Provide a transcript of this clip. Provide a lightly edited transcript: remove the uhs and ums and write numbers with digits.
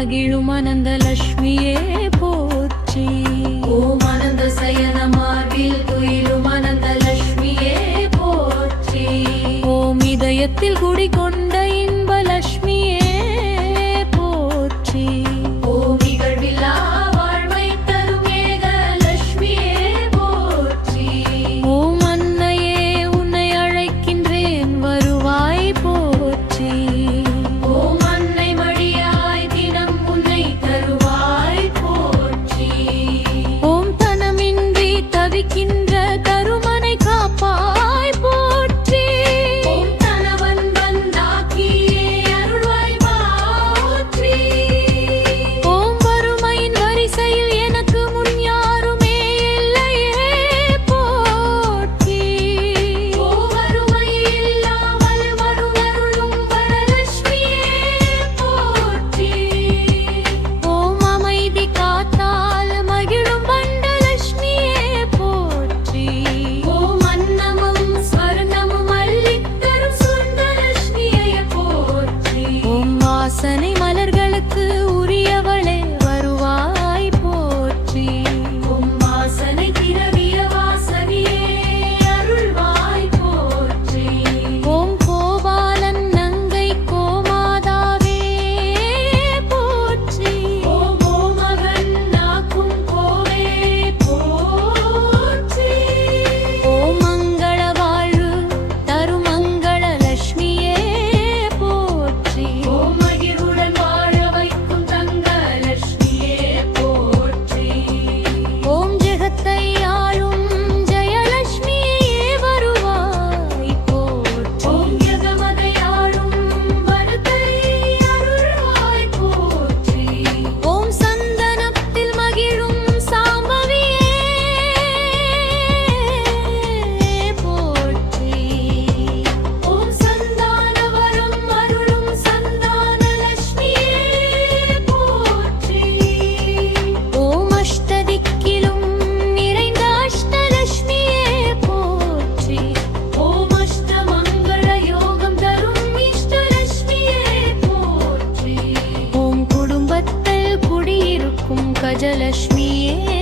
மகிழும் அனந்த லட்சுமியே போற்றி. ஓம் அனந்த சயன மார்பில் துயிலும் அனந்த லட்சுமியே போற்றி. ஓம் இதயத்தில் குடிகொண்ட இன்ப லட்சுமியே போற்றி. ஓம் நிகழ்வில்லா வாழ்வை தரும் ஏக லட்சுமியே போற்றி. ஓம் அன்னையே உன்னை அழைக்கின்றேன் வருவாய் போற்றி. ஓம் அன்னை மடியாய் தினம் உன்னை தருவாய் போற்றி. ஓம் தனமின்றி தவிக்கின்ற கருமனை காப்பாய் போற்றி. ஓம் கணவன் வந்தாக்கியே அருள்வாய் போற்றி. ஓம் வறுமையின் வரிசையில் எனக்கு முன் யாருமே இல்லையே போற்றி. ஓ வறுமை இல்லாமல் வருணருளும் வரலட்சுமியே போற்றி. ஓம் அமைதி காத்தால் மகிழும் பண்டலட்சுமியே போற்றி. ஓம் அன்னமும் ஸ்வர்ணமும் அள்ளித்தரும் சுந்தரலட்சுமியே போற்றி. ஓம் வாசனை மலர்களுக்கு உரியவளே வருவாய் போற்றி. ஓம் வாசனை திரவிய வாசனையே அருள்வாய் போற்றி. ஓம் கோபாலன் நங்கை கோமாதாவே போற்றி. ஓம் ஓமகன் நாக்கும் கோவே போற்றி. ஓம் மங்கள வாழ்வு தரும் மங்கள லட்சுமியே போற்றி. ஓம் மகிழ்வுடன் வாழ வைக்கும் தங்க லட்சுமியே போற்றி. ஓம் ஜெகத்தை ஆளும் ஜெயலட்சுமியே வருவாய் போற்றி. ஓம் ஜெகமதை ஆளும் வரத்தை அருள்வாய் போற்றி. ஓம் சந்தனத்தில் மகிழும் சாம்பவியே போற்றி. ஓம் சந்தான வரம் அருளும் சந்தான லட்சுமியே போற்றி. ஓம் அஷ்டதிக்கிலும் நிறைந்த அஷ்டலட்சுமியே போற்றி. ஓம் அஷ்டமங்கள யோகம் தரும் இஷ்டலட்சுமியே போற்றி. ஓம் குடும்பத்தில் குடியிருக்கும் கஜலட்சுமியே